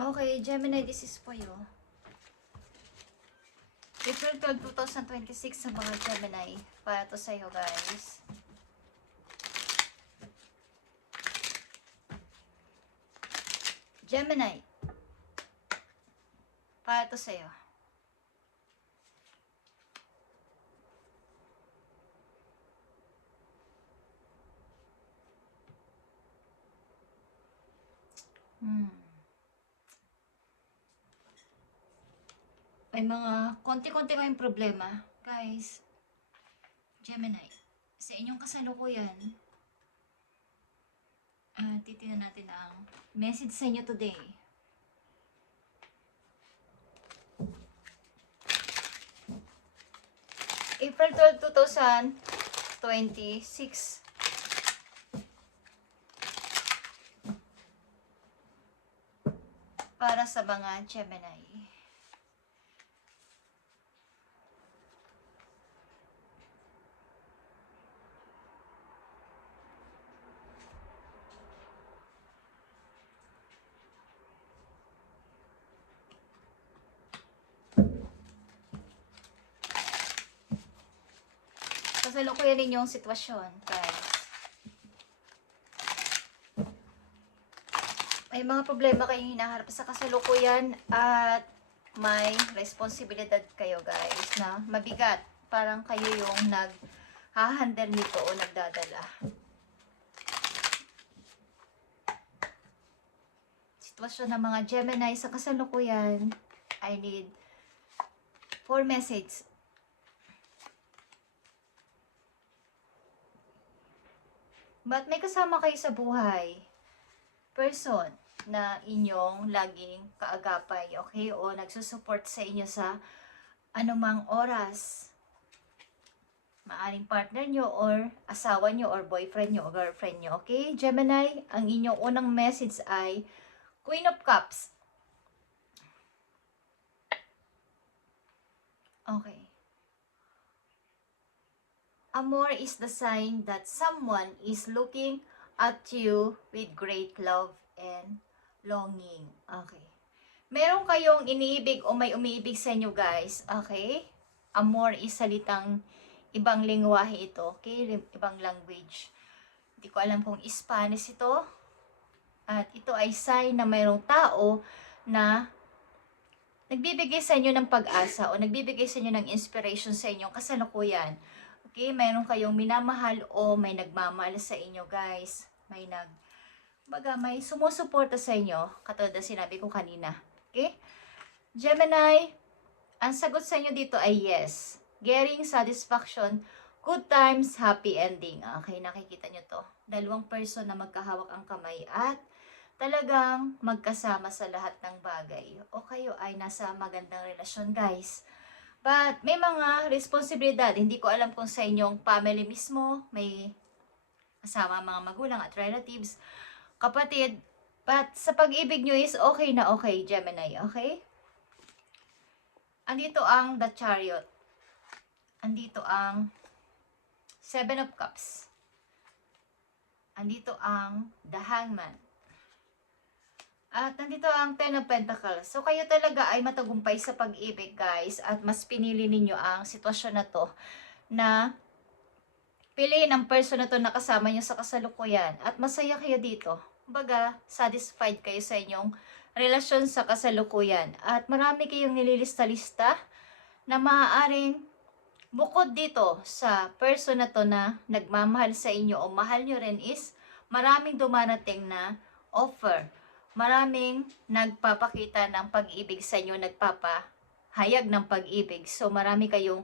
Okay, Gemini, this is for you. April 12, 2026 sa mga Gemini. Para to sa'yo, guys. Gemini. Para to sa'yo. May mga konti-konti kayong problema. Guys, Gemini, sa inyong kasalukuyan, titingnan natin ang message sa inyo today. April 12, 2026. Para sa mga Gemini. Kasalukuyan ninyong sitwasyon, guys. May mga problema kayong hinaharap sa kasalukuyan at may responsibilidad kayo, guys, na mabigat. Parang kayo yung nag-handle nito o nagdadala. Sitwasyon ng mga Gemini sa kasalukuyan, I need 4 messages. But may kasama kayo sa buhay, person na inyong laging kaagapay, okay? O nagsusupport sa inyo sa anumang oras. Maaring partner nyo or asawa nyo or boyfriend nyo o girlfriend nyo, okay? Gemini, ang inyong unang message ay Queen of Cups. Okay. Amor is the sign that someone is looking at you with great love and longing. Okay. Meron kayong iniibig o may umiibig sa inyo, guys. Okay? Amor is salitang ibang lingwahe ito. Okay? Ibang language. Hindi ko alam kung Spanish ito. At ito ay sign na mayroong tao na nagbibigay sa inyo ng pag-asa o nagbibigay sa inyo ng inspiration sa inyong kasalukuyan. Okay, mayroon kayong minamahal o may nagmamahal sa inyo, guys. May may sumusuporta sa inyo, katulad na sinabi ko kanina. Okay? Gemini, ang sagot sa inyo dito ay yes. Getting satisfaction, good times, happy ending. Okay, nakikita nyo to. Dalawang person na magkahawak ang kamay at talagang magkasama sa lahat ng bagay. O kayo ay nasa magandang relasyon, guys. But may mga responsibilidad. Hindi ko alam kung sa inyong family mismo, may kasama mga magulang at relatives, kapatid. But sa pag-ibig nyo is okay na okay, Gemini. Okay? Andito ang The Chariot. Andito ang 7 of Cups. Andito ang The Hangman. At nandito ang 10 of Pentacles. So, kayo talaga ay matagumpay sa pag-ibig, guys. At mas pinili ninyo ang sitwasyon na to na piliin ang person na to na kasama nyo sa kasalukuyan. At masaya kayo dito. Kumbaga, satisfied kayo sa inyong relasyon sa kasalukuyan. At marami kayong nililista-lista na maaaring bukod dito sa person na to na nagmamahal sa inyo o mahal nyo rin is maraming dumarating na offer. Maraming nagpapakita ng pag-ibig sa inyo, nagpapahayag ng pag-ibig. So, marami kayong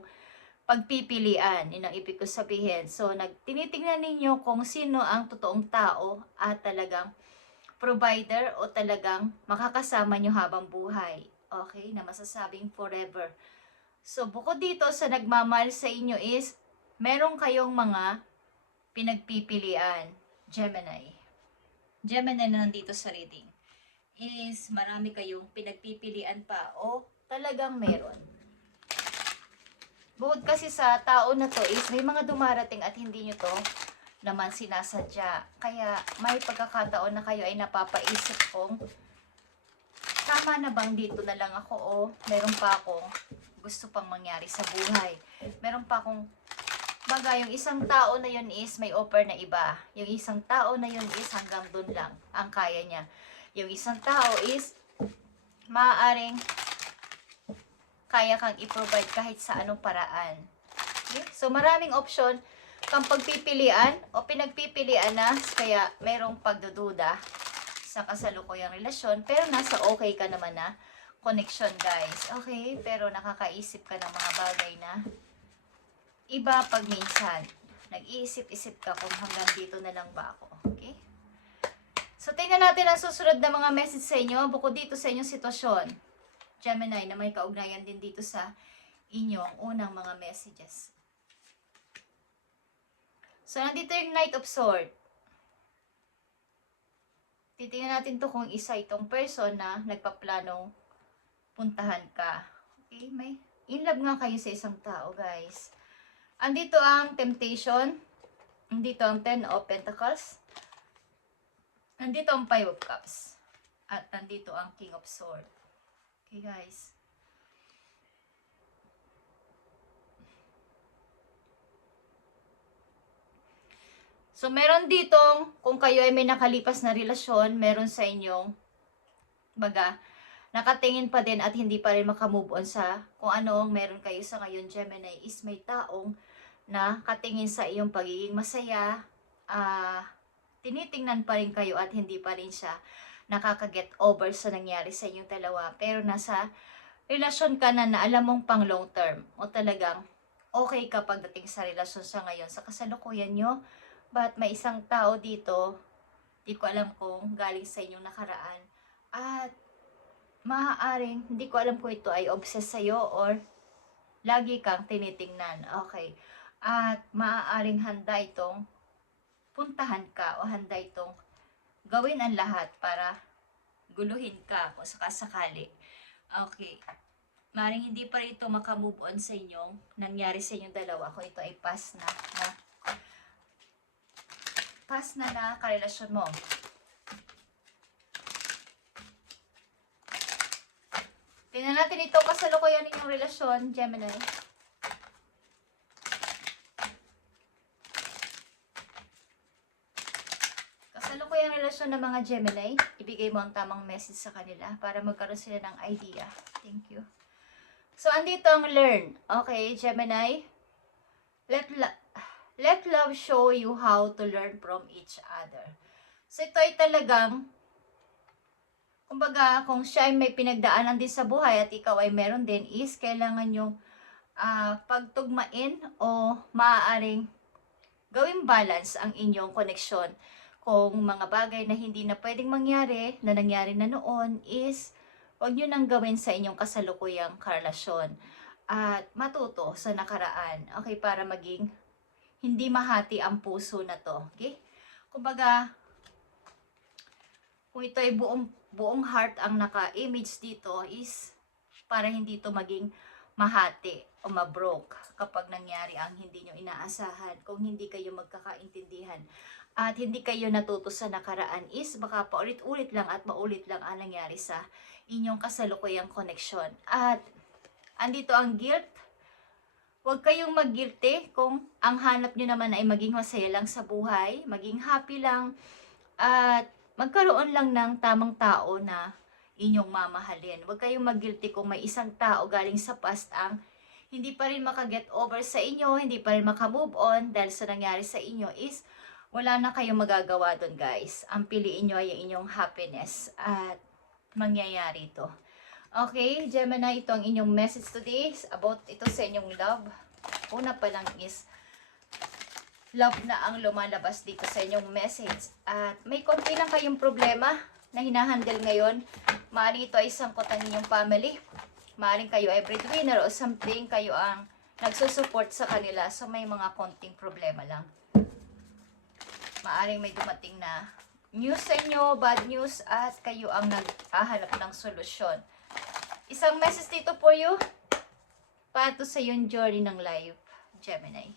pagpipilian, yun ang ibig ko sabihin. So, tinitingnan ninyo kung sino ang totoong tao at talagang provider o talagang makakasama nyo habang buhay. Okay? Na masasabing forever. So, bukod dito sa nagmamahal sa inyo is, meron kayong mga pinagpipilian. Gemini. Gemini na nandito sa reading. Is marami kayong pinagpipilian pa o talagang meron. Bukod kasi sa tao na to is may mga dumarating at hindi nyo to naman sinasadya. Kaya may pagkakataon na kayo ay napapaisip kung tama na bang dito na lang ako o meron pa akong gusto pang mangyari sa buhay? Meron pa akong baga, yung isang tao na yun is may offer na iba. Yung isang tao na yun is hanggang dun lang ang kaya niya. Yung isang tao is maaaring kaya kang i-provide kahit sa anong paraan. Okay? So, maraming option kang pagpipilian o pinagpipilian na kaya merong pagdududa sa kasalukuyang relasyon pero nasa okay ka naman na connection, guys. Okay? Pero nakakaisip ka ng mga bagay na iba pag minsan. Nag-iisip-isip ka kung hanggang dito na lang ba ako. Okay? So, tingnan natin ang susunod na mga message sa inyo bukod dito sa inyong sitwasyon. Gemini na may kaugnayan din dito sa inyong unang mga messages. So, nandito yung Knight of Swords. Titingnan natin to kung isa itong person na nagpaplanong puntahan ka. Okay? May in love nga kayo sa isang tao, guys. Andito ang temptation. Andito ang 10 of Pentacles. Nandito ang 5 of Cups. At nandito ang King of Swords. Okay, guys. So, meron ditong, kung kayo ay may nakalipas na relasyon, meron sa inyong, baga, nakatingin pa din at hindi pa rin makamove on sa kung ano ang meron kayo sa ngayon, Gemini, is may taong na katingin sa iyong pagiging masaya, tinitingnan pa rin kayo at hindi pa rin siya nakaka-get over sa nangyari sa inyong dalawa. Pero nasa relasyon ka na alam mong pang long term o talagang okay ka pagdating sa relasyon sa ngayon, sa kasalukuyan nyo. But may isang tao dito, di ko alam kung galing sa inyong nakaraan, at maaaring, hindi ko alam kung ito ay obsessed sa'yo or lagi kang tinitingnan. Okay. At maaaring handa itong puntahan ka o handa itong gawin ang lahat para guluhin ka kung sakasakali. Okay. Maaaring hindi pa rin ito makamove on sa inyong nangyari sa inyong dalawa kung ito ay past na karelasyon mo. Tingnan natin ito kasalukuyan ninyong relasyon, Gemini. Kasalukuyang relasyon ng mga Gemini, ibigay mo ang tamang message sa kanila para magkaroon sila ng idea. Thank you. So, andito ang learn. Okay, Gemini? Let love show you how to learn from each other. So, ito ay talagang, kumbaga, kung siya ay may pinagdaanan din sa buhay at ikaw ay meron din, is kailangan yung pagtugmain o maaaring gawing balance ang inyong koneksyon. Kung mga bagay na hindi na pwedeng mangyari, na nangyari na noon, is huwag nyo nang gawin sa inyong kasalukuyang karelasyon. At matuto sa nakaraan. Okay, para maging hindi mahati ang puso na to. Okay? Kumbaga, kung ito ay buong heart ang naka-image dito, is para hindi ito maging mahati o mabroke kapag nangyari ang hindi nyo inaasahan. Kung hindi kayo magkakaintindihan at hindi kayo natuto sa nakaraan, is baka paulit-ulit lang at maulit lang ang nangyari sa inyong kasalukuyang koneksyon. At andito ang guilt. Huwag kayong mag-guilty kung ang hanap nyo naman ay maging masaya lang sa buhay, maging happy lang, at magkaroon lang ng tamang tao na inyong mamahalin. Huwag kayong mag-guilty kung may isang tao galing sa past ang hindi pa rin makaget over sa inyo, hindi pa rin makamove on dahil sa nangyari sa inyo, is wala na kayong magagawa doon, guys. Ang piliin nyo ay inyong happiness at mangyayari ito. Okay, Gemini, ito ang inyong message today about ito sa inyong love. Una pa lang is love na ang lumalabas dito sa inyong message. At may konti lang kayong problema na hinahandle ngayon. Maaaring ito ay sangkutan ninyong family. Maaaring kayo ay breadwinner o something, kayo ang nagsusupport sa kanila. So may mga konting problema lang. Maaring may dumating na news sa inyo, bad news, at kayo ang naghahanap ng solusyon. Isang message dito for you, pato sa yung journey ng life, Gemini.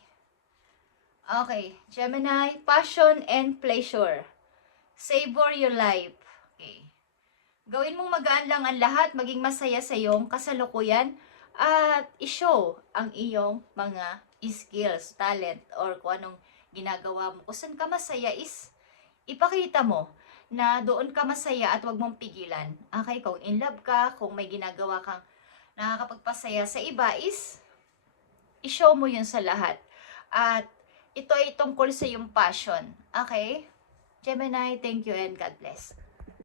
Okay, Gemini, passion and pleasure. Savor your life. Okay. Gawin mong magaan lang ang lahat, maging masaya sa iyong kasalukuyan, at i-show ang iyong mga skills, talent, or kung anong ginagawa mo. Kung saan ka masaya is ipakita mo na doon ka masaya at wag mong pigilan. Okay, kung in love ka, kung may ginagawa kang nakakapagpasaya sa iba is i-show mo yun sa lahat. At ito ay tungkol sa iyong passion. Okay? Gemini, thank you and God bless.